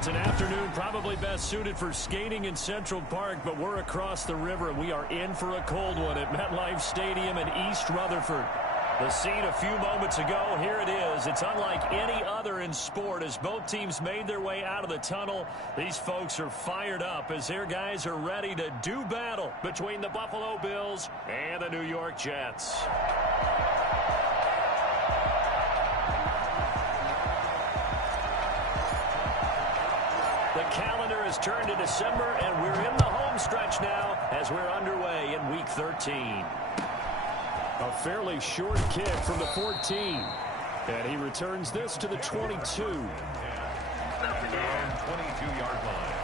it's an afternoon probably best suited for skating in Central Park, but we're across the river, and we are in for a cold one at MetLife Stadium in East Rutherford. The scene a few moments ago, here it is. It's unlike any other in sport as both teams made their way out of the tunnel. These folks are fired up as their guys are ready to do battle between the Buffalo Bills and the New York Jets. The calendar has turned to December, and we're in the home stretch now as we're underway in Week 13. A fairly short kick from the 14. And he returns this to the 22. And 22-yard line.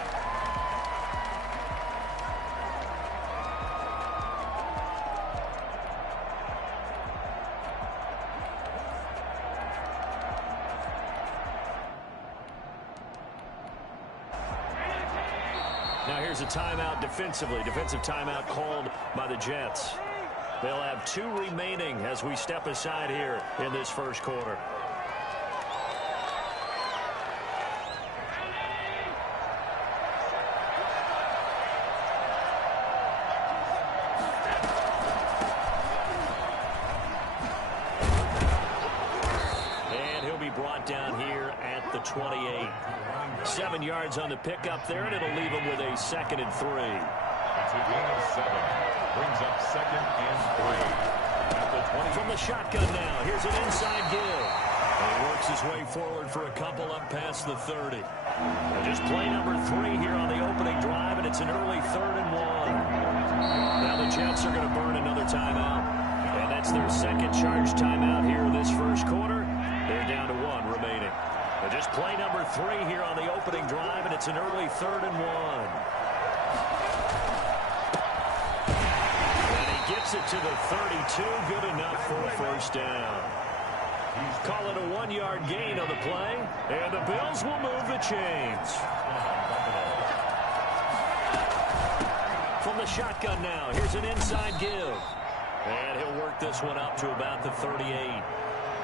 Now here's a timeout defensively. Defensive timeout called by the Jets. They'll have 2 remaining as we step aside here in this first quarter. And he'll be brought down here at the 28. 7 yards on the pickup there, and it'll leave him with a 2nd and 3. It's a gain of 7. Brings up 2nd and 3. At the 20. From the shotgun now. Here's an inside give. And he works his way forward for a couple up past the 30. And just play number 3 here on the opening drive, and it's an early 3rd and 1. Now the Jets are going to burn another timeout. And that's their second charge timeout here in this first quarter. They're down to 1 remaining. And just play number 3 here on the opening drive, and it's an early 3rd and 1. Gets it to the 32. Good enough for a first down. Call it a 1-yard gain on the play. And the Bills will move the chains. From the shotgun now. Here's an inside give. And he'll work this one up to about the 38.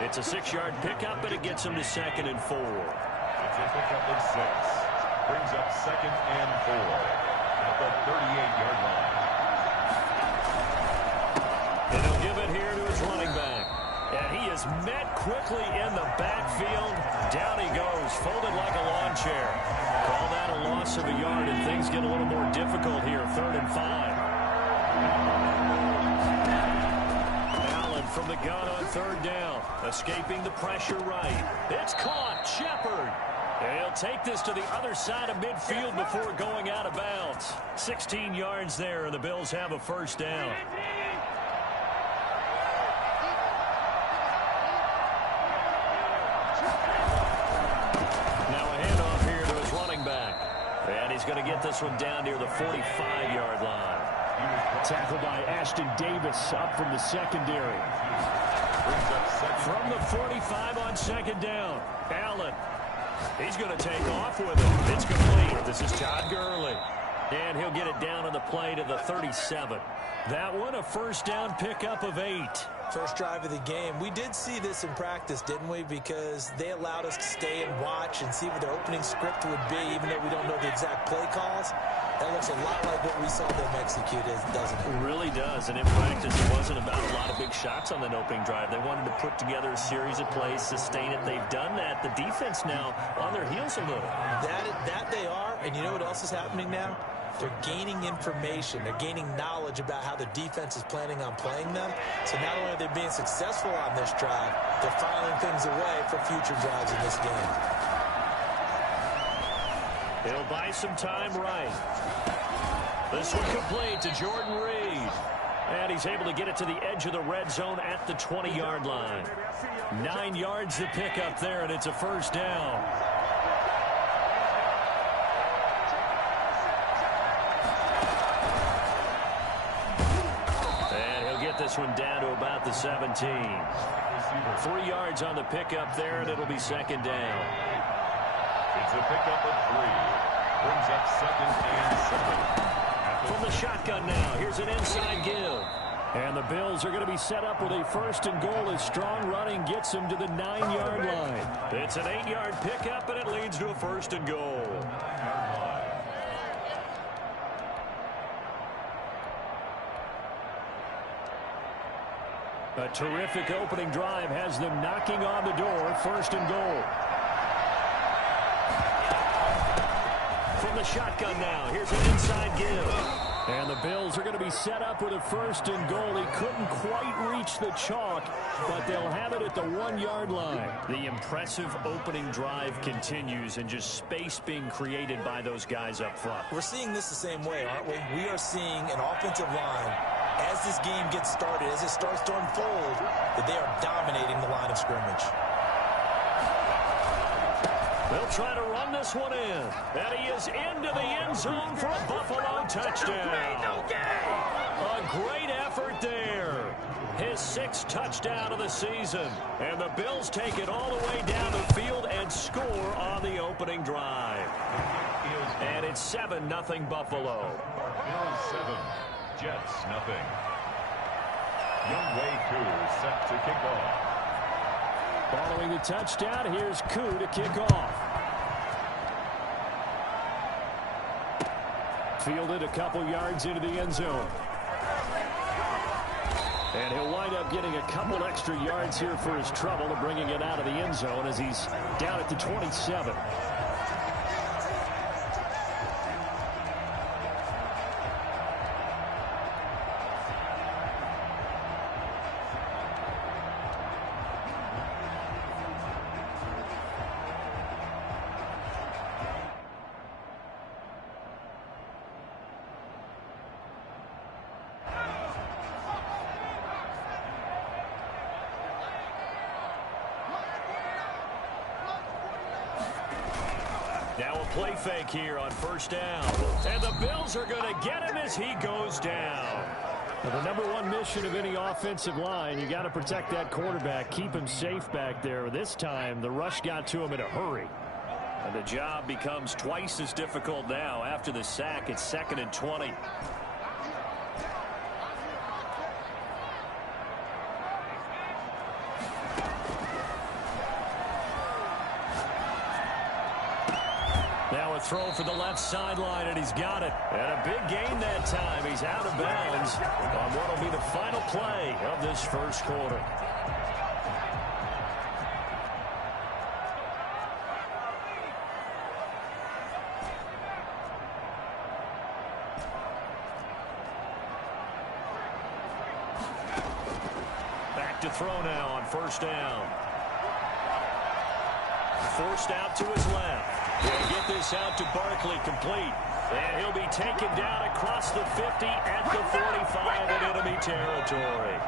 It's a 6-yard pickup, but it gets him to 2nd and 4. It's a pickup of 6. Brings up 2nd and 4. At the 38-yard line. And he'll give it here to his running back. And he is met quickly in the backfield. Down he goes, folded like a lawn chair. Call that a loss of a yard, and things get a little more difficult here. 3rd and 5. Allen from the gun on 3rd down. Escaping the pressure right. It's caught. Shepard. And he'll take this to the other side of midfield before going out of bounds. 16 yards there, and the Bills have a first down. He's going to get this one down near the 45-yard line. Tackled by Ashton Davis up from the secondary. From the 45 on 2nd down. Allen. He's going to take off with it. It's complete. This is Todd Gurley. And he'll get it down on the play to the 37. That one a first down pickup of 8. First drive of the game. We did see this in practice, didn't we? Because they allowed us to stay and watch and see what their opening script would be, even though we don't know the exact play calls. That looks a lot like what we saw them execute, doesn't it? It really does. And in practice, it wasn't about a lot of big shots on that opening drive. They wanted to put together a series of plays, sustain it. They've done that. The defense now on their heels a little. That they are. And you know what else is happening now? They're gaining information. They're gaining knowledge about how the defense is planning on playing them. So not only are they being successful on this drive, they're filing things away for future drives in this game. He'll buy some time right. This one complete to Jordan Reed. And he's able to get it to the edge of the red zone at the 20-yard line. 9 yards to pick up there, and it's a first down. This one down to about the 17. 3 yards on the pickup there, and it'll be 2nd down. It's a pickup of 3. Brings up 2nd and 7. From the shotgun now, here's an inside give. And the Bills are going to be set up with a 1st and goal as strong running gets them to the 9-yard line. It's an 8-yard pickup, and it leads to a 1st and goal. A terrific opening drive has them knocking on the door. 1st and goal. From the shotgun now, here's an inside give. And the Bills are going to be set up with a 1st and goal. He couldn't quite reach the chalk, but they'll have it at the 1-yard line. The impressive opening drive continues, and just space being created by those guys up front. We're seeing this the same way, aren't we? We are seeing an offensive line, as this game gets started, as it starts to unfold, that they are dominating the line of scrimmage. They'll try to run this one in. And he is into the end zone for a Buffalo touchdown. A great effort there. His 6th touchdown of the season. And the Bills take it all the way down the field and score on the opening drive. And it's 7-0 Buffalo. Bills 7, Jets nothing. Younghoe Koo set to kick off. Following the touchdown, here's Koo to kick off. Fielded a couple yards into the end zone. And he'll wind up getting a couple extra yards here for his trouble of bringing it out of the end zone as he's down at the 27. Now a play fake here on 1st down. And the Bills are going to get him as he goes down. Now, the number one mission of any offensive line, you got to protect that quarterback, keep him safe back there. This time, the rush got to him in a hurry. And the job becomes twice as difficult now. After the sack, it's 2nd and 20. Now a throw for the left sideline, and he's got it. And a big gain that time. He's out of bounds on what will be the final play of this 1st quarter. Back to throw now on 1st down. Forced out to his left. He'll get this out to Barkley, complete. And he'll be taken down across the 50 at the 45 in enemy territory.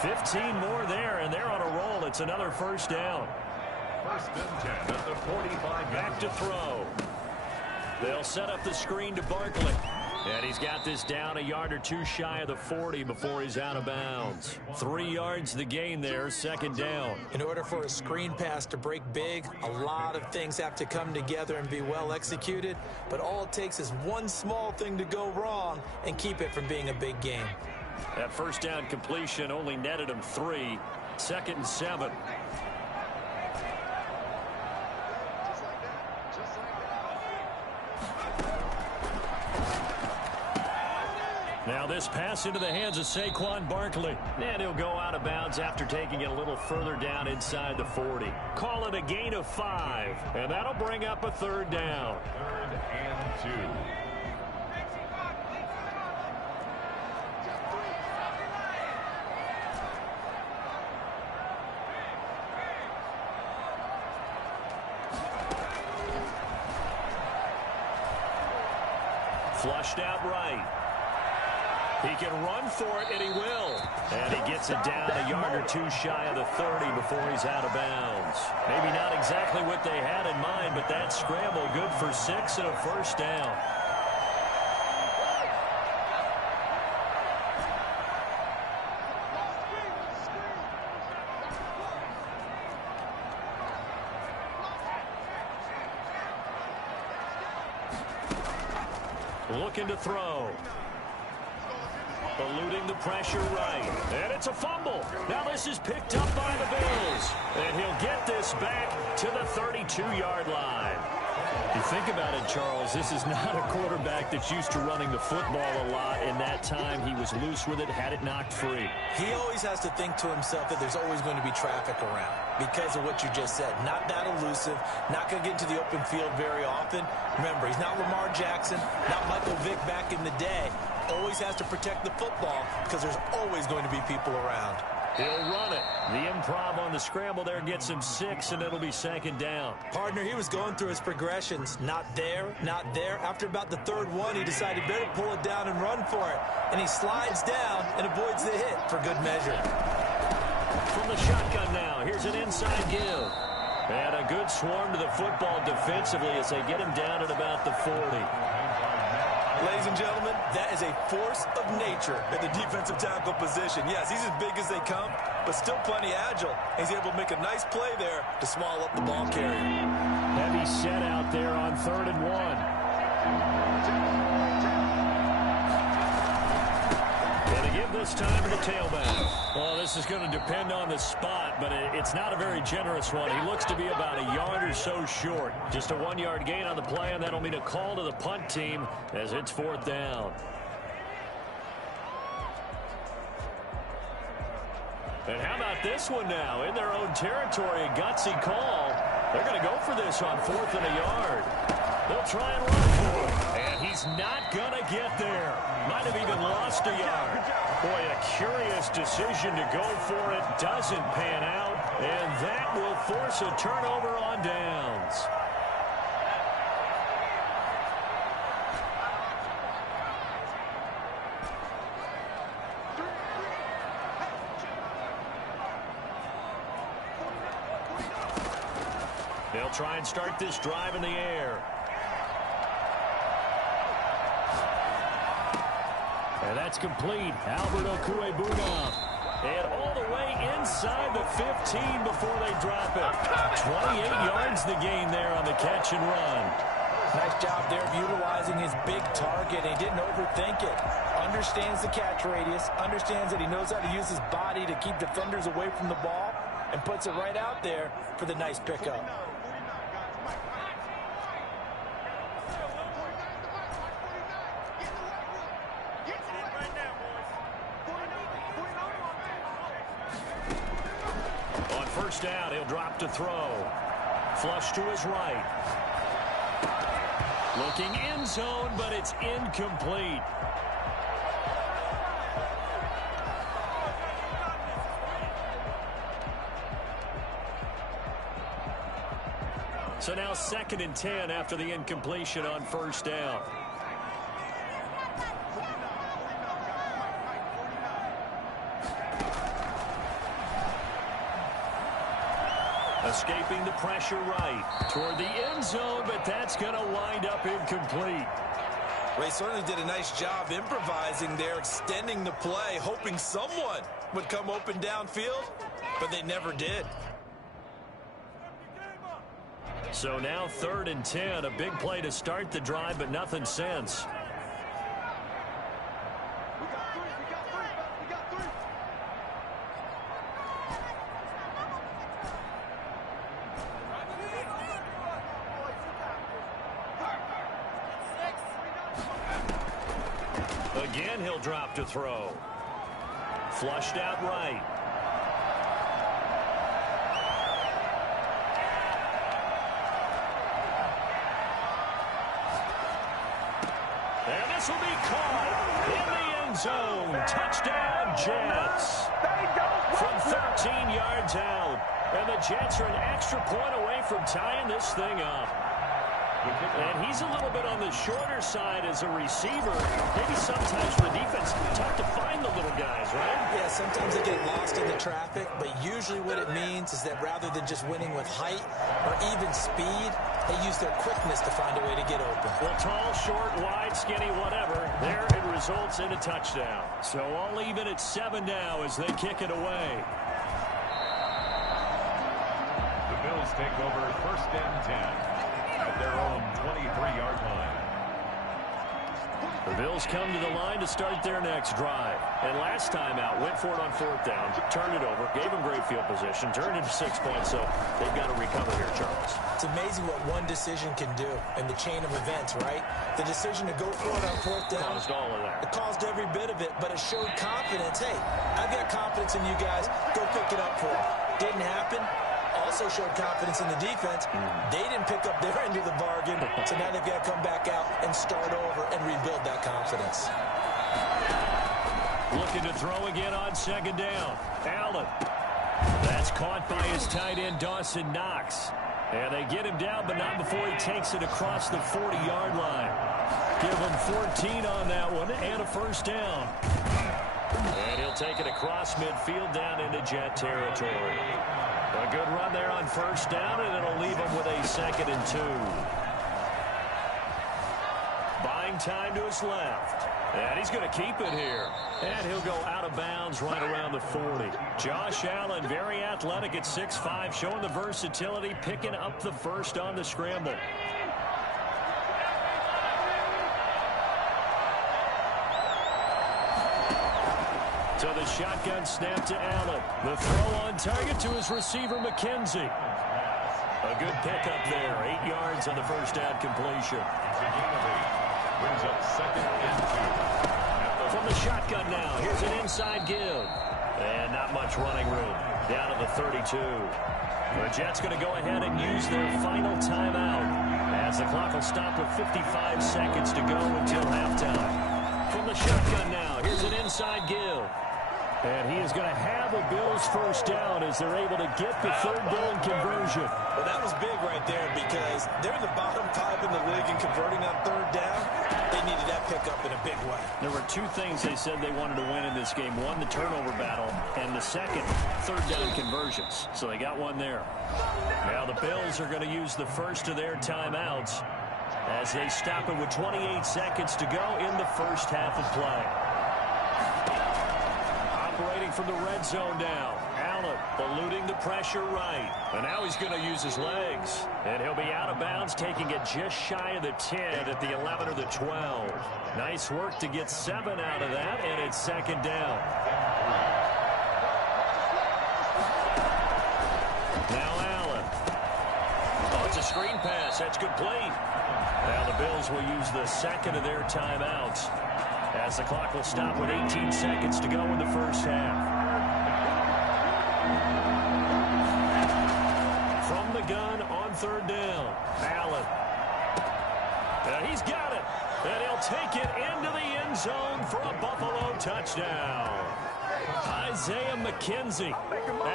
15 more there, and they're on a roll. It's another 1st down. 1st and 10 at the 45. Back to throw. They'll set up the screen to Barkley. And he's got this down a yard or two shy of the 40 before he's out of bounds. 3 yards the gain there, 2nd down. In order for a screen pass to break big, a lot of things have to come together and be well executed. But all it takes is one small thing to go wrong and keep it from being a big game. That 1st down completion only netted him 3. 2nd and 7. Now this pass into the hands of Saquon Barkley. And he'll go out of bounds after taking it a little further down inside the 40. Call it a gain of 5. And that'll bring up a 3rd down. 3rd and 2. Flushed out right. He can run for it, and he will. And he gets it down a yard or two shy of the 30 before he's out of bounds. Maybe not exactly what they had in mind, but that scramble good for 6 and a 1st down. Looking to throw. Eluding the pressure right. And it's a fumble. Now this is picked up by the Bills. And he'll get this back to the 32-yard line. You think about it, Charles, this is not a quarterback that's used to running the football a lot. In that time, he was loose with it, had it knocked free. He always has to think to himself that there's always going to be traffic around because of what you just said. Not that elusive, not going to get into the open field very often. Remember, he's not Lamar Jackson, not Michael Vick back in the day. Always has to protect the football because there's always going to be people around. He'll run it. The improv on the scramble there gets him 6, and it'll be 2nd down. Partner, he was going through his progressions. Not there, not there. After about the 3rd one, he decided better pull it down and run for it. And he slides down and avoids the hit for good measure. From the shotgun now, here's an inside give. And a good swarm to the football defensively as they get him down at about the 40. Ladies and gentlemen, that is a force of nature at the defensive tackle position. Yes, he's as big as they come, but still plenty agile. He's able to make a nice play there to swallow up the ball carrier. Heavy set out there on 3rd and 1. Going to give this time to the tailback. Well, this is going to depend on the spot, but it's not a very generous one. He looks to be about a yard or so short. Just a 1-yard gain on the play, and that'll mean a call to the punt team as it's 4th down. And how about this one now? In their own territory, a gutsy call. They're going to go for this on 4th and a yard. They'll try and run for it. And he's not going to get there. Might have even lost a yard. Boy, a curious decision to go for it. Doesn't pan out. And that will force a turnover on downs. They'll try and start this drive in the air. And that's complete. Albert Okwuegbunam. And all the way inside the 15 before they drop it. 28 yards the gain there on the catch and run. Nice job there of utilizing his big target. He didn't overthink it. Understands the catch radius. Understands that he knows how to use his body to keep defenders away from the ball. And puts it right out there for the nice pickup. On 1st down, he'll drop to throw. Flush to his right. Looking end zone, but it's incomplete. So now 2nd and 10 after the incompletion on 1st down. Escaping the pressure right toward the end zone, but that's going to wind up incomplete. Ray certainly did a nice job improvising there, extending the play, hoping someone would come open downfield, but they never did. So now 3rd and 10, a big play to start the drive, but nothing since. Again, he'll drop to throw. Flushed out right. And this will be caught in the end zone. Touchdown, Jets. From 13 yards out. And the Jets are an extra point away from tying this thing up. And he's a little bit on the shorter side as a receiver. Maybe sometimes for the defense, tough to find the little guys, right? Yeah, sometimes they get lost in the traffic, but usually what it means is that rather than just winning with height or even speed, they use their quickness to find a way to get open. Well, tall, short, wide, skinny, whatever. There it results in a touchdown. So all even at 7 now as they kick it away. The Bills take over 1st and 10 at their own 23-yard line. The Bills come to the line to start their next drive. And last time out, went for it on 4th down, turned it over, gave them great field position, turned into 6 points, so they've got to recover here, Charles. It's amazing what one decision can do in the chain of events, right? The decision to go for it on 4th down. Caused all of that. It caused every bit of it, but it showed confidence. Hey, I've got confidence in you guys. Go pick it up for them. Didn't happen. Also showed confidence in the defense. They didn't pick up their end of the bargain, so now they've got to come back out and start over and rebuild that confidence. Looking to throw again on 2nd down. Allen. That's caught by his tight end, Dawson Knox. And they get him down, but not before he takes it across the 40-yard line. Give him 14 on that one and a 1st down. And he'll take it across midfield down into Jet territory. A good run there on 1st down, and it'll leave him with a 2nd and 2. Buying time to his left. And he's going to keep it here. And he'll go out of bounds right around the 40. Josh Allen, very athletic at 6'5", showing the versatility, picking up the 1st on the scramble. So the shotgun snap to Allen. The throw on target to his receiver, McKenzie. A good pickup there. 8 yards on the 1st down completion. Brings up 2nd and 2. From the shotgun now, here's an inside give. And not much running room. Down to the 32. The Jets going to go ahead and use their final timeout as the clock will stop with 55 seconds to go until halftime. From the shotgun now, here's an inside give. And he is going to have a Bills 1st down as they're able to get the 3rd down conversion. Well, that was big right there because they're in the bottom 5 in the league in converting on 3rd down. They needed that pickup in a big way. There were 2 things they said they wanted to win in this game. One, the turnover battle, and the second, 3rd down conversions. So they got one there. Now the Bills are going to use the first of their timeouts as they stop it with 28 seconds to go in the 1st half of play. Operating from the red zone now. Allen eluding the pressure right. And now he's going to use his legs. And he'll be out of bounds, taking it just shy of the 10 at the 11 or the 12. Nice work to get 7 out of that, and it's 2nd down. Now Allen. Oh, it's a screen pass. That's complete. Now the Bills will use the 2nd of their timeouts as the clock will stop with 18 seconds to go in the 1st half. From the gun on 3rd down, Allen. He's got it. And he'll take it into the end zone for a Buffalo touchdown. Isaiah McKenzie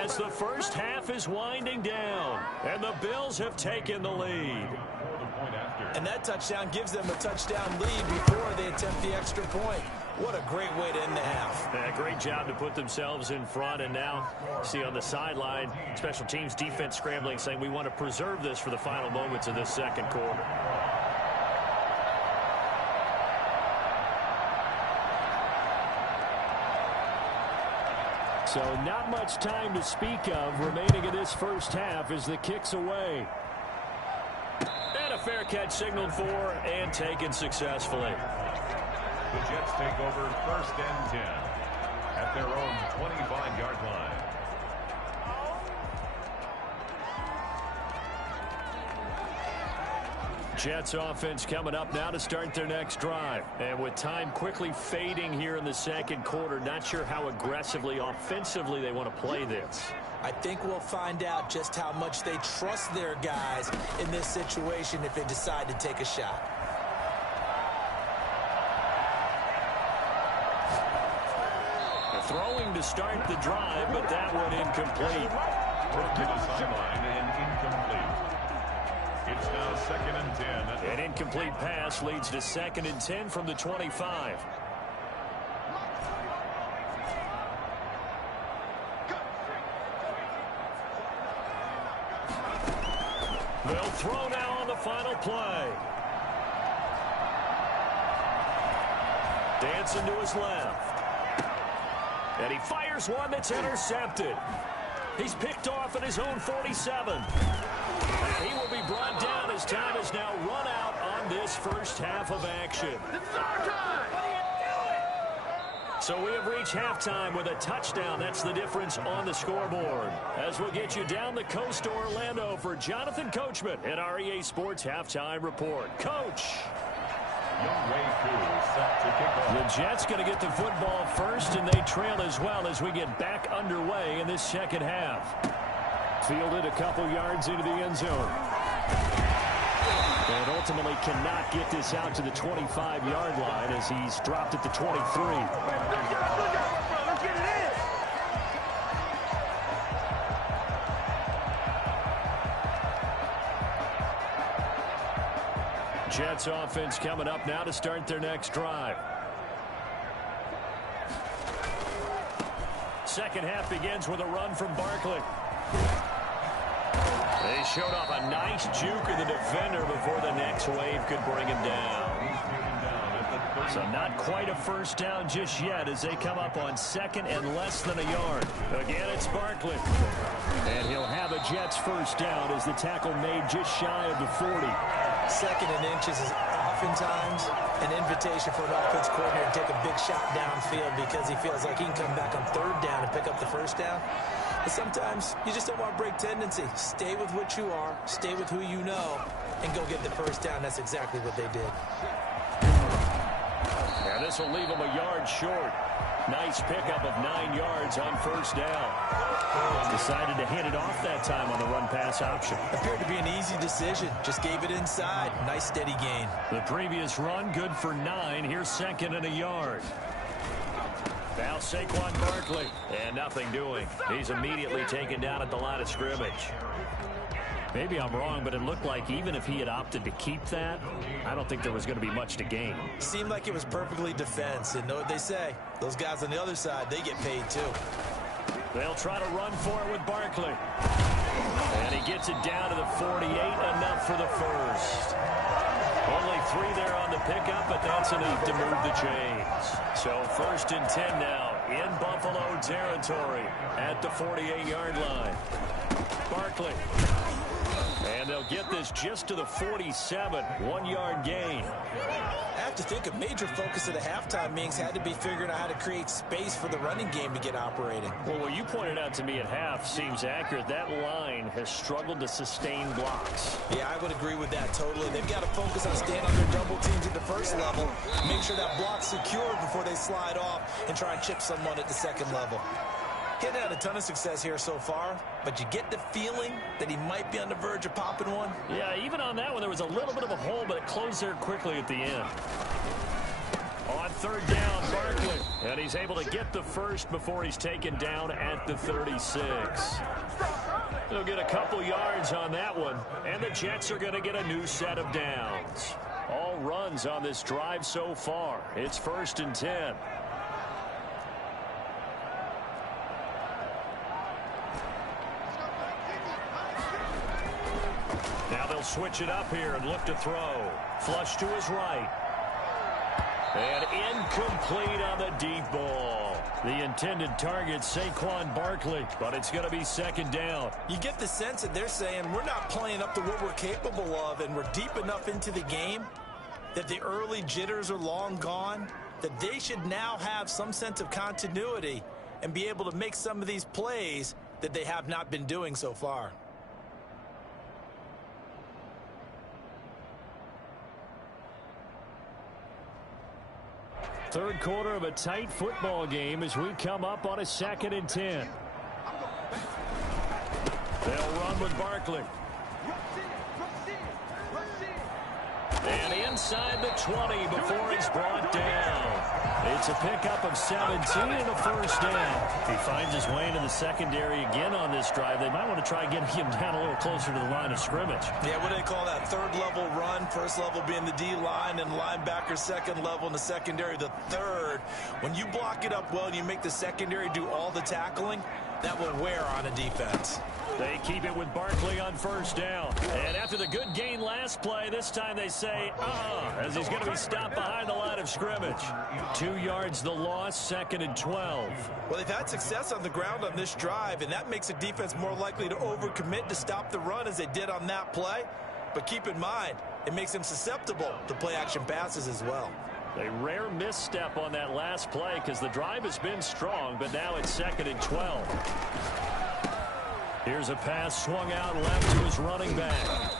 as the 1st half is winding down. And the Bills have taken the lead. And that touchdown gives them a touchdown lead before they attempt the extra point. What a great way to end the half. Yeah, great job to put themselves in front. And now, see on the sideline, special teams defense scrambling, saying we want to preserve this for the final moments of this 2nd quarter. So not much time to speak of remaining in this 1st half as the kick's away. And a fair catch signaled for and taken successfully. The Jets take over 1st and 10 at their own 25-yard line. Jets offense coming up now to start their next drive. And with time quickly fading here in the 2nd quarter, not sure how aggressively, offensively they want to play this. I think we'll find out just how much they trust their guys in this situation if they decide to take a shot. Throwing to start the drive, but that one incomplete. Throw to the sideline and incomplete. It's now 2nd and 10. An incomplete pass leads to 2nd and 10 from the 25. They'll throw now on the final play. Dancing to his left. And he fires one that's intercepted. He's picked off at his own 47. And he will be brought down as time is now run out on this first half of action. So we have reached halftime with a touchdown. That's the difference on the scoreboard. As we'll get you down the coast to Orlando for Jonathan Coachman at our EA Sports Halftime Report. Coach. The Jets going to get the football first, and they trail as well as we get back underway in this second half. Fielded a couple yards into the end zone. And ultimately cannot get this out to the 25-yard line as he's dropped at the 23. Jets offense coming up now to start their next drive. Second half begins with a run from Barkley. They showed off a nice juke of the defender before the next wave could bring him down. So not quite a first down just yet as they come up on second and less than a yard. Again, it's Barkley. And he'll have a Jets first down as the tackle made just shy of the 40. Second and inches is oftentimes an invitation for an offense coordinator to take a big shot downfield because he feels like he can come back on third down and pick up the first down. But sometimes you just don't want to break tendency. Stay with what you are, stay with who you know, and go get the first down. That's exactly what they did. And this will leave him a yard short. Nice pickup of 9 yards on first down. Decided to hand it off that time on the run-pass option. Appeared to be an easy decision. Just gave it inside. Nice steady gain. The previous run good for 9. Here's second and a yard. Now Saquon Barkley. And nothing doing. He's immediately taken down at the line of scrimmage. Maybe I'm wrong, but it looked like even if he had opted to keep that, I don't think there was going to be much to gain. Seemed like it was perfectly defense. And know what they say? Those guys on the other side, they get paid too. They'll try to run for it with Barkley. And he gets it down to the 48, enough for the first. Only 3 there on the pickup, but that's enough to move the chains. So first and 10 now in Buffalo territory at the 48-yard line. Barkley. And they'll get this just to the 47, 1-yard gain. I have to think a major focus of the halftime meetings had to be figuring out how to create space for the running game to get operating. Well, what you pointed out to me at half seems accurate. That line has struggled to sustain blocks. Yeah, I would agree with that totally. They've got to focus on staying on their double teams at the first level, make sure that block's secured before they slide off and try and chip someone at the second level. He hasn't had a ton of success here so far, but you get the feeling that he might be on the verge of popping one. Yeah, even on that one, there was a little bit of a hole, but it closed there quickly at the end. On third down, Barkley. And he's able to get the first before he's taken down at the 36. He'll get a couple yards on that one, and the Jets are going to get a new set of downs. All runs on this drive so far. It's first and 10. Now they'll switch it up here and look to throw. Flush to his right. And incomplete on the deep ball. The intended target, Saquon Barkley, but it's going to be second down. You get the sense that they're saying we're not playing up to what we're capable of, and we're deep enough into the game that the early jitters are long gone, that they should now have some sense of continuity and be able to make some of these plays that they have not been doing so far. Third quarter of a tight football game as we come up on a second and 10. They'll run with Barkley. And inside the 20 before he's brought down. It's a pickup of 17 and a first down. If he finds his way into the secondary again on this drive, they might want to try getting him down a little closer to the line of scrimmage. Yeah, what do they call that? Third level run, first level being the D-line, and linebacker second level in the secondary, the third. When you block it up well and you make the secondary do all the tackling, that will wear on a defense. They keep it with Barkley on first down. And after the good gain last play, this time they say, as he's going to be stopped behind the line of scrimmage. 2 yards the loss, second and 12. Well, they've had success on the ground on this drive, and that makes a defense more likely to overcommit to stop the run as they did on that play. But keep in mind, it makes him susceptible to play-action passes as well. A rare misstep on that last play because the drive has been strong, but now it's 2nd and 12. Here's a pass swung out left to his running back.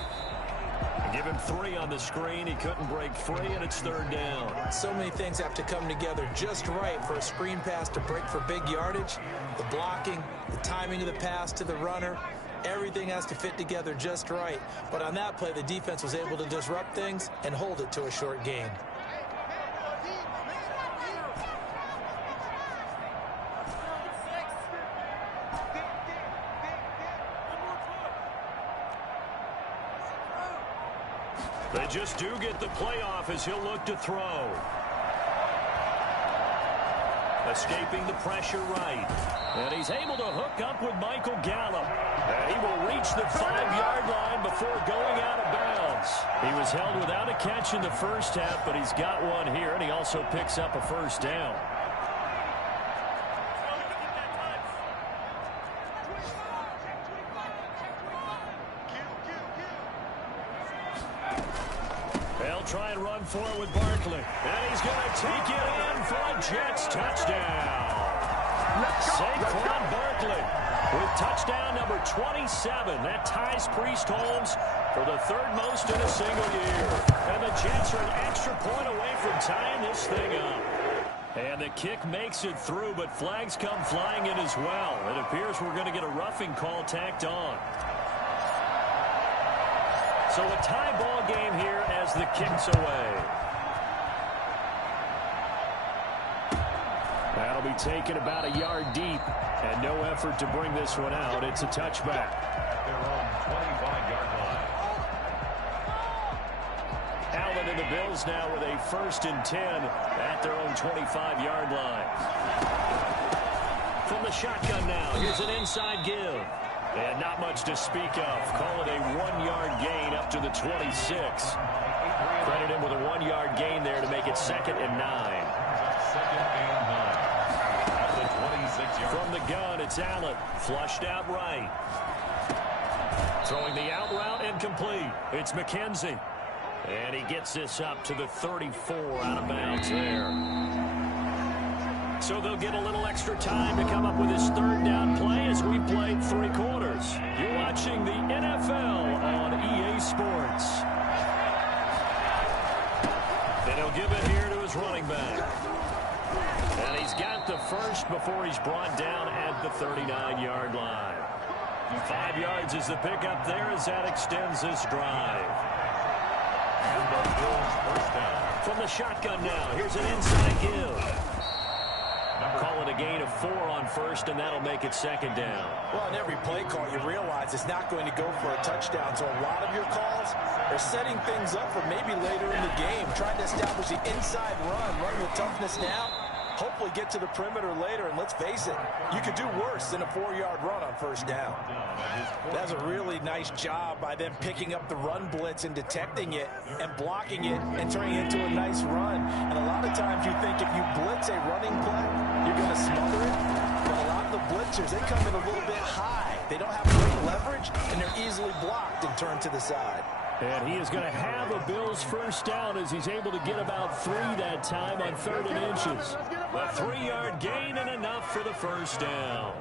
Give him 3 on the screen. He couldn't break free, and it's 3rd down. So many things have to come together just right for a screen pass to break for big yardage. The blocking, the timing of the pass to the runner, everything has to fit together just right. But on that play, the defense was able to disrupt things and hold it to a short gain. They just do get the playoff as he'll look to throw. Escaping the pressure right. And he's able to hook up with Michael Gallup. And he will reach the 5-yard line before going out of bounds. He was held without a catch in the first half, but he's got one here, and he also picks up a 1st down. They'll try and run forward with Barkley. And he's going to take it in for a Jets touchdown. Saquon Barkley with touchdown number 27. That ties Priest Holmes for the 3rd most in a single year. And the Jets are an extra point away from tying this thing up. And the kick makes it through, but flags come flying in as well. It appears we're going to get a roughing call tacked on. So a tie ball game here as the kick's away. That'll be taken about a yard deep, and no effort to bring this one out. It's a touchback. At their own 25-yard line. Allen and the Bills now with a 1st and 10 at their own 25-yard line. From the shotgun now, here's an inside give. And not much to speak of. Call it a 1-yard gain up to the 26. Credit him with a 1-yard gain there to make it 2nd and 9. 2nd and 9. At the 26-yard. From the gun, it's Allen. Flushed out right. Throwing the out route incomplete. It's McKenzie. And he gets this up to the 34 out of bounds there. So they'll get a little extra time to come up with his 3rd down play as we played 3 quarters. You're watching the NFL on EA Sports. And he'll give it here to his running back. And he's got the 1st before he's brought down at the 39-yard line. 5 yards is the pickup there as that extends this drive. And the Bills 1st down. From the shotgun now, here's an inside give. Call it a gain of 4 on 1st, and that'll make it 2nd down. Well, in every play call, you realize it's not going to go for a touchdown. So a lot of your calls are setting things up for maybe later in the game, trying to establish the inside run with toughness now, hopefully get to the perimeter later. And let's face it, you could do worse than a 4-yard run on 1st down. That's a really nice job by them picking up the run blitz and detecting it and blocking it and turning it into a nice run. And a lot of times you think if you blitz a running play, you're going to smother it. But a lot of the blitzers, they come in a little bit high. They don't have great leverage, and they're easily blocked and turned to the side. And he is going to have a Bills 1st down as he's able to get about 3 that time on 3rd and inches. A 3-yard gain and enough for the 1st down.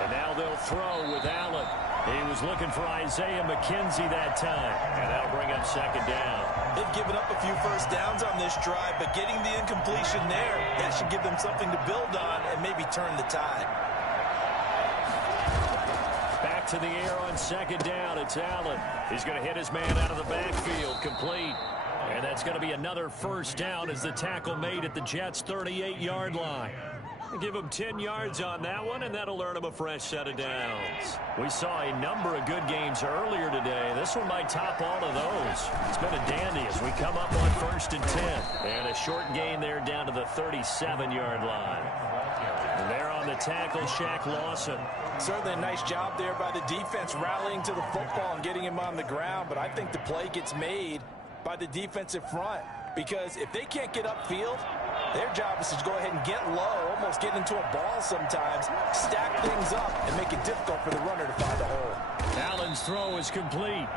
And now they'll throw with Allen. He was looking for Isaiah McKenzie that time. And that'll bring up 2nd down. They've given up a few 1st downs on this drive, but getting the incompletion there, that should give them something to build on and maybe turn the tide. Back to the air on 2nd down. It's Allen. He's going to hit his man out of the backfield. Complete. And that's going to be another 1st down as the tackle made at the Jets' 38-yard line. Give him 10 yards on that one, and that'll earn him a fresh set of downs. We saw a number of good games earlier today. This one might top all of those. It's been a dandy as we come up on 1st and 10. And a short gain there down to the 37-yard line. And there on the tackle, Shaq Lawson. Certainly a nice job there by the defense rallying to the football and getting him on the ground. But I think the play gets made by the defensive front. Because if they can't get upfield, Their job is to go ahead and get low, almost get into a ball sometimes, stack things up, and make it difficult for the runner to find a hole. Allen's throw is complete.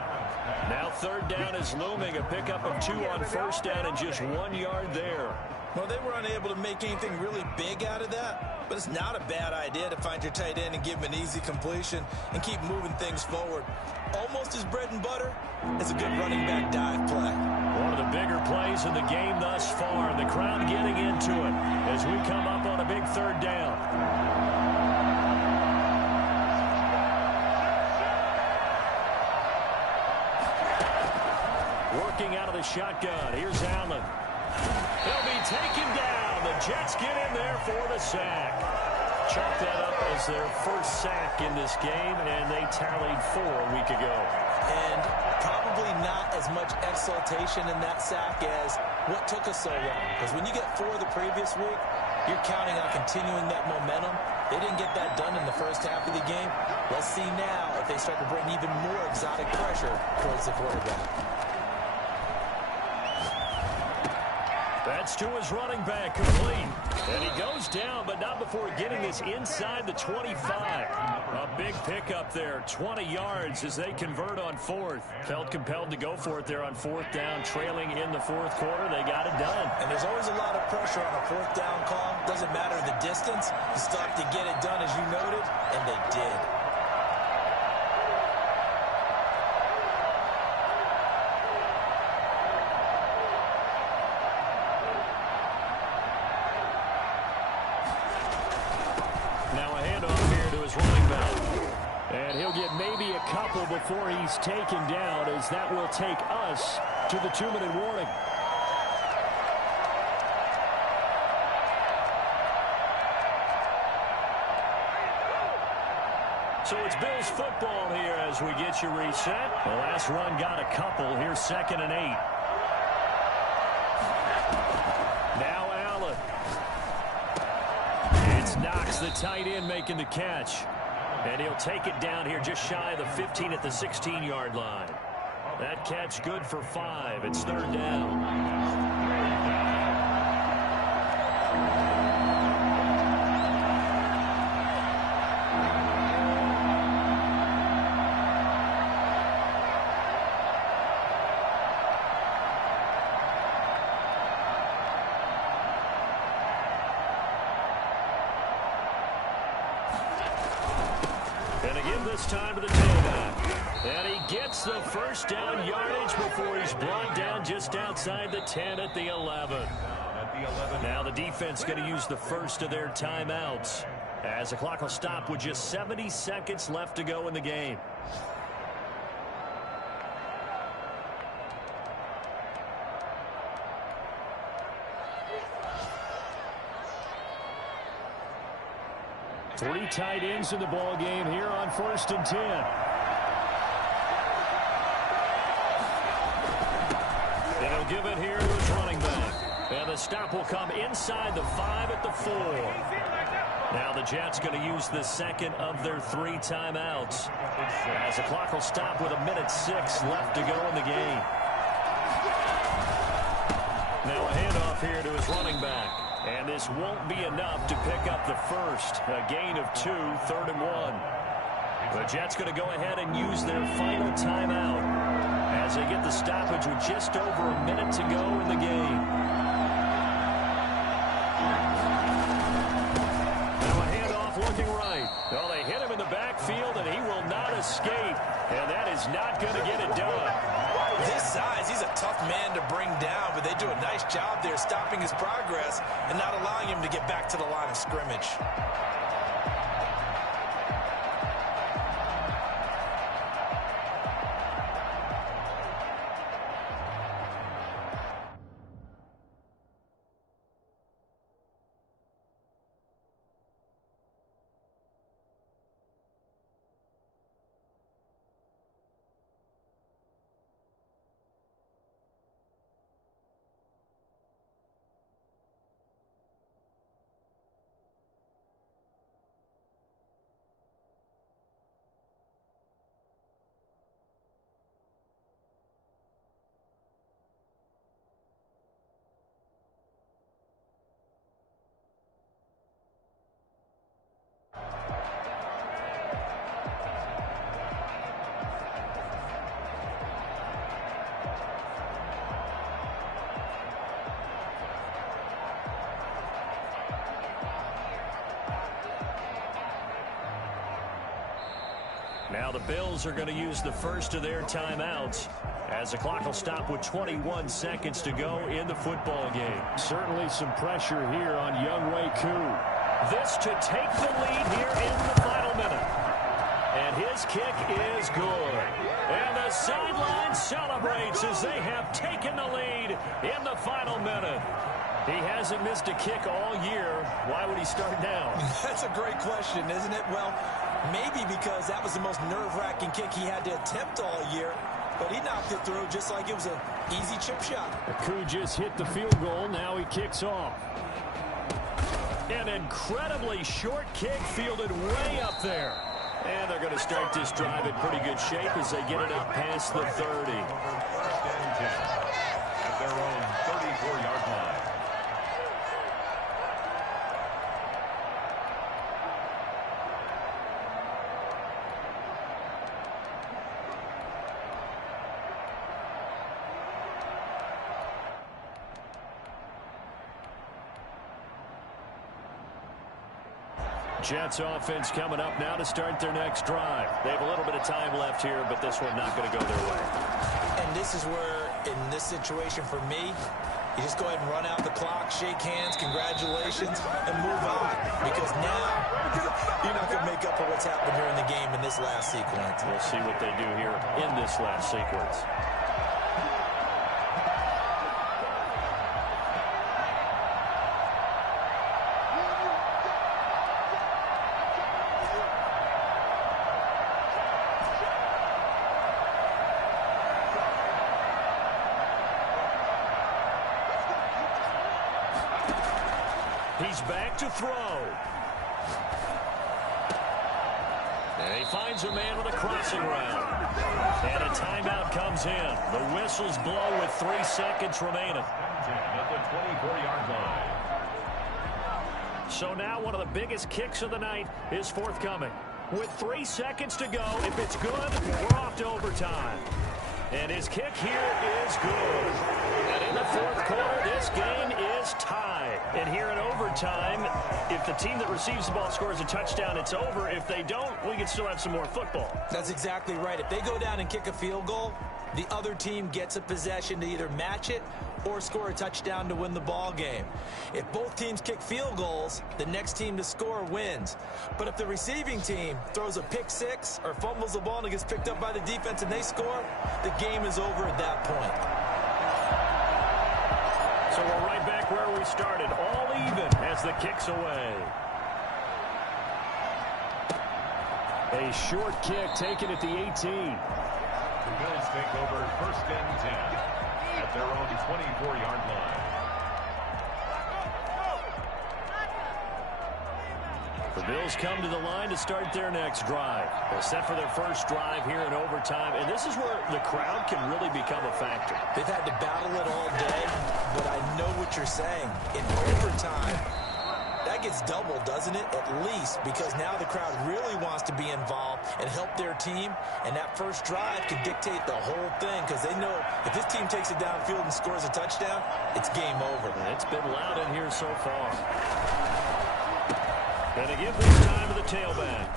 Now third down is looming. A pickup of 2 on first down and just 1 yard there. Well, they were unable to make anything really big out of that, but it's not a bad idea to find your tight end and give him an easy completion and keep moving things forward. Almost his bread and butter is a good running back dive play. One of the bigger plays in the game thus far. The crowd getting into it as we come up on a big third down. Working out of the shotgun. Here's Allen. He'll be taken down. The Jets get in there for the sack. Chalk that up as their first sack in this game, and they tallied 4 a week ago. And probably not as much exultation in that sack as what took us so long. Because when you get 4 the previous week, you're counting on continuing that momentum. They didn't get that done in the first half of the game. Let's see now if they start to bring even more exotic pressure towards the quarterback. That's to his running back, complete. And he goes down, but not before getting this inside the 25. A big pickup there, 20 yards as they convert on 4th. Felt compelled to go for it there on 4th down, trailing in the 4th quarter. They got it done. And there's always a lot of pressure on a 4th down call. Doesn't matter the distance. You still have to get it done, as you noted, and they did. Maybe a couple before he's taken down, as that will take us to the 2-minute warning. So it's Bills football here as we get you reset. The last run got a couple. Here's 2nd and 8. Now Allen. It's Knox, the tight end, making the catch. And he'll take it down here just shy of the 15 at the 16-yard line. That catch good for 5. It's 3rd down. This time to the tailback. And he gets the first down yardage before he's brought down just outside the 10 at the 11. Now the defense going to use the first of their timeouts as the clock will stop with just 70 seconds left to go in the game. Three tight ends in the ball game here on 1st and 10. And he'll give it here to his running back. And the stop will come inside the 5 at the 4. Now the Jets going to use the second of their 3 timeouts as the clock will stop with 1:06 left to go in the game. Now a handoff here to his running back. And this won't be enough to pick up the first. A gain of 2, 3rd and 1. The Jets going to go ahead and use their final timeout as they get the stoppage with just over a minute to go in the game. Now a handoff looking right. Well, they hit him in the backfield, and he will not escape. And that is not going to get it done. His size, he's a tough man to bring down, but they do a nice job there stopping his progress and not allowing him to get back to the line of scrimmage. Now the Bills are going to use the first of their timeouts as the clock will stop with 21 seconds to go in the football game. Certainly some pressure here on Younghoe Koo. This to take the lead here in the final minute. And his kick is good. And the sideline celebrates as they have taken the lead in the final minute. He hasn't missed a kick all year. Why would he start now? That's a great question, isn't it? Well, maybe because that was the most nerve-wracking kick he had to attempt all year. But he knocked it through just like it was an easy chip shot. Koo just hit the field goal. Now he kicks off. An incredibly short kick fielded way up there. And they're going to start this drive in pretty good shape as they get it up past the 30. At their own 34-yard line. Jets offense coming up now to start their next drive. They have a little bit of time left here, but this one not going to go their way. And this is where, in this situation for me, you just go ahead and run out the clock, shake hands, congratulations, and move on. Because now, you're not going to make up for what's happened here in the game in this last sequence. We'll see what they do here in this last sequence. He's back to throw. And he finds a man with a crossing route. And a timeout comes in. The whistles blow with 3 seconds remaining. At the 24-yard line. So now one of the biggest kicks of the night is forthcoming. With 3 seconds to go, if it's good, we're off to overtime. And his kick here is good. And in the fourth quarter, this game is tied. And here in overtime, if the team that receives the ball scores a touchdown, it's over. If they don't, we can still have some more football. That's exactly right. If they go down and kick a field goal, the other team gets a possession to either match it or score a touchdown to win the ball game. If both teams kick field goals, the next team to score wins. But if the receiving team throws a pick six or fumbles the ball and it gets picked up by the defense and they score, the game is over at that point. So we're right back where we started, all even as the kick's away. A short kick taken at the 18. The Bills take over first and 10 at their own 24-yard line. The Bills come to the line to start their next drive. They're set for their first drive here in overtime, and this is where the crowd can really become a factor. They've had to battle it all day, but I know what you're saying. In overtime, that gets doubled, doesn't it? At least, because now the crowd really wants to be involved and help their team, and that first drive can dictate the whole thing because they know if this team takes it downfield and scores a touchdown, it's game over. And it's been loud in here so far. And they give this time to the tailback.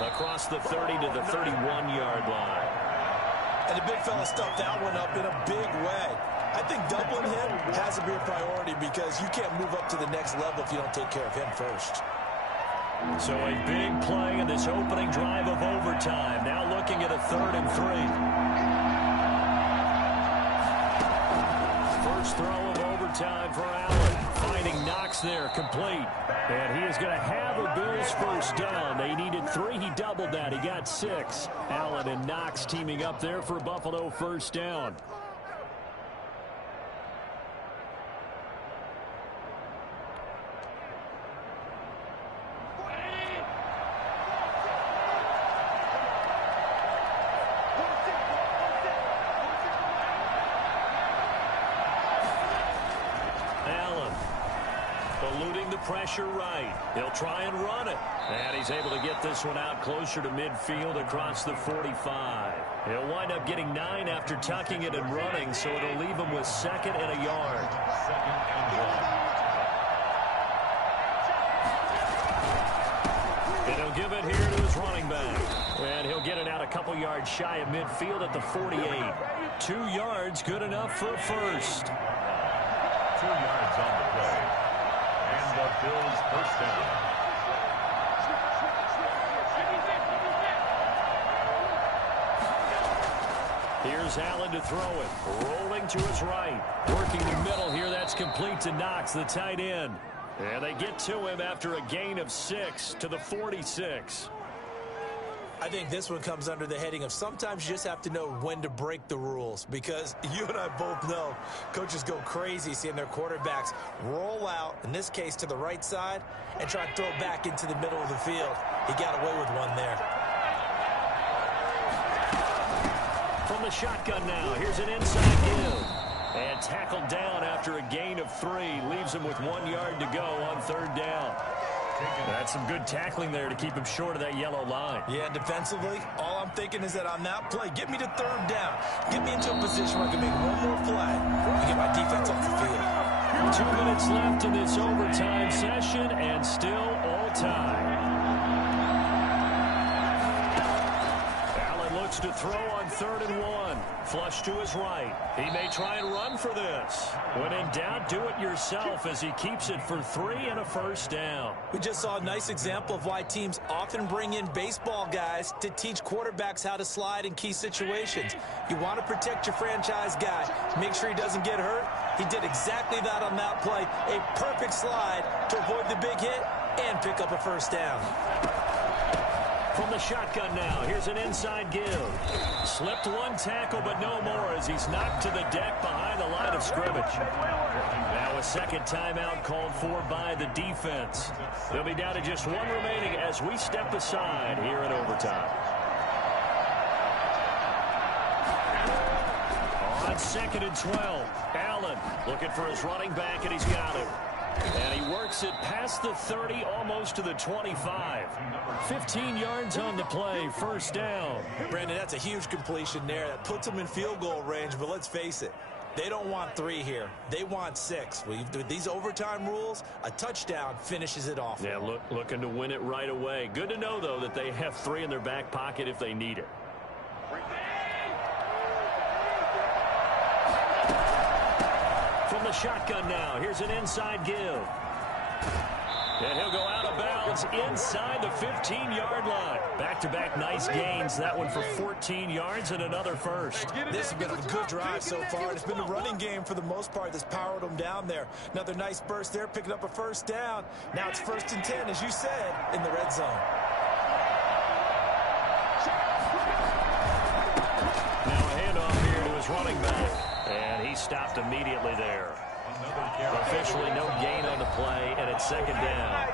Across the 30 to the 31-yard line. And the big fella stuffed that one up in a big way. I think doubling him has to be a priority because you can't move up to the next level if you don't take care of him first. So a big play in this opening drive of overtime. Now looking at a 3rd and 3. First throw of overtime for Allen. Finding Knox there, complete. And he is going to have a Bills first down. They needed 3. He doubled that. He got 6. Allen and Knox teaming up there for Buffalo first down. Pressure right. He'll try and run it. And he's able to get this one out closer to midfield across the 45. He'll wind up getting 9 after tucking it and running, so it'll leave him with 2nd and a yard. 2nd and 1. And he'll give it here to his running back. And he'll get it out a couple yards shy of midfield at the 48. 2 yards, good enough for a first. 2 yards on the play. And the Bills first down. Here's Allen to throw it. Rolling to his right. Working the middle here. That's complete to Knox, the tight end. And they get to him after a gain of 6 to the 46. I think this one comes under the heading of sometimes you just have to know when to break the rules, because you and I both know coaches go crazy seeing their quarterbacks roll out, in this case to the right side, and try to throw it back into the middle of the field. He got away with one there. From the shotgun now, here's an inside give. And tackled down after a gain of 3. Leaves him with 1 yard to go on 3rd down. That's some good tackling there to keep him short of that yellow line. Yeah, defensively, all I'm thinking is that on that play, get me to 3rd down. Get me into a position where I can make one more play and get my defense off the field. 2 minutes left in this overtime session, and still all time. To throw on 3rd and 1. Flush to his right. He may try and run for this. When in doubt, do it yourself as he keeps it for 3 and a first down. We just saw a nice example of why teams often bring in baseball guys to teach quarterbacks how to slide in key situations. You want to protect your franchise guy. Make sure he doesn't get hurt. He did exactly that on that play. A perfect slide to avoid the big hit and pick up a first down. From the shotgun now, here's an inside give. Slipped one tackle, but no more as he's knocked to the deck behind the line of scrimmage. Now a second timeout called for by the defense. They'll be down to just 1 remaining as we step aside here in overtime. On 2nd and 12, Allen looking for his running back, and he's got it. And he works it past the 30, almost to the 25. 15 yards on the play, first down. Brandon, that's a huge completion there. That puts them in field goal range, but let's face it, they don't want 3 here. They want 6. With these overtime rules, a touchdown finishes it off. Yeah, looking to win it right away. Good to know, though, that they have 3 in their back pocket if they need it. From the shotgun now, here's an inside give. And he'll go out of bounds inside the 15-yard line. Back-to-back nice gains. That one for 14 yards and another first. This has been a good drive so far. It's been the running game for the most part that's powered them down there. Another nice burst there, picking up a first down. Now it's 1st and 10, as you said, in the red zone. Now a handoff here to his running back. And he stopped immediately there. Officially no gain on the play, and it's 2nd down.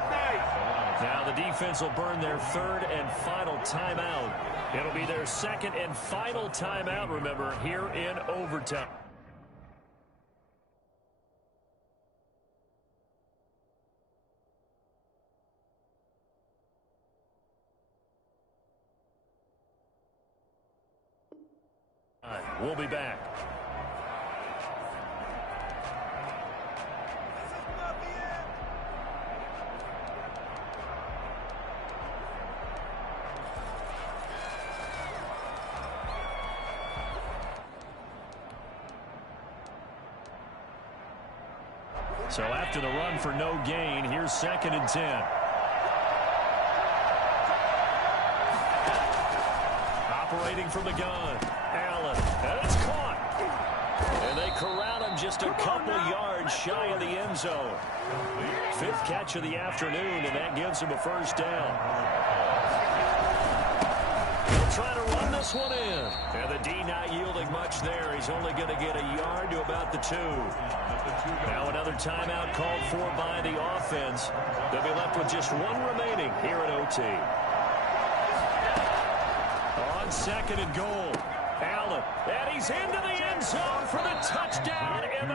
Now the defense will burn their 3rd and final timeout. It'll be their 2nd and final timeout, remember, here in overtime. We'll be back. So after the run for no gain, here's 2nd and 10. Operating from the gun. Allen. And it's caught. And they corral him just a couple yards shy of the end zone. 5th catch of the afternoon, and that gives him a first down. He'll try to run this one in. And the D not yielding much there. He's only going to get a yard to about the 2. Now another timeout called for by the offense. They'll be left with just 1 remaining here at OT. On 2nd and goal, Allen. And he's into the end zone for the touchdown. And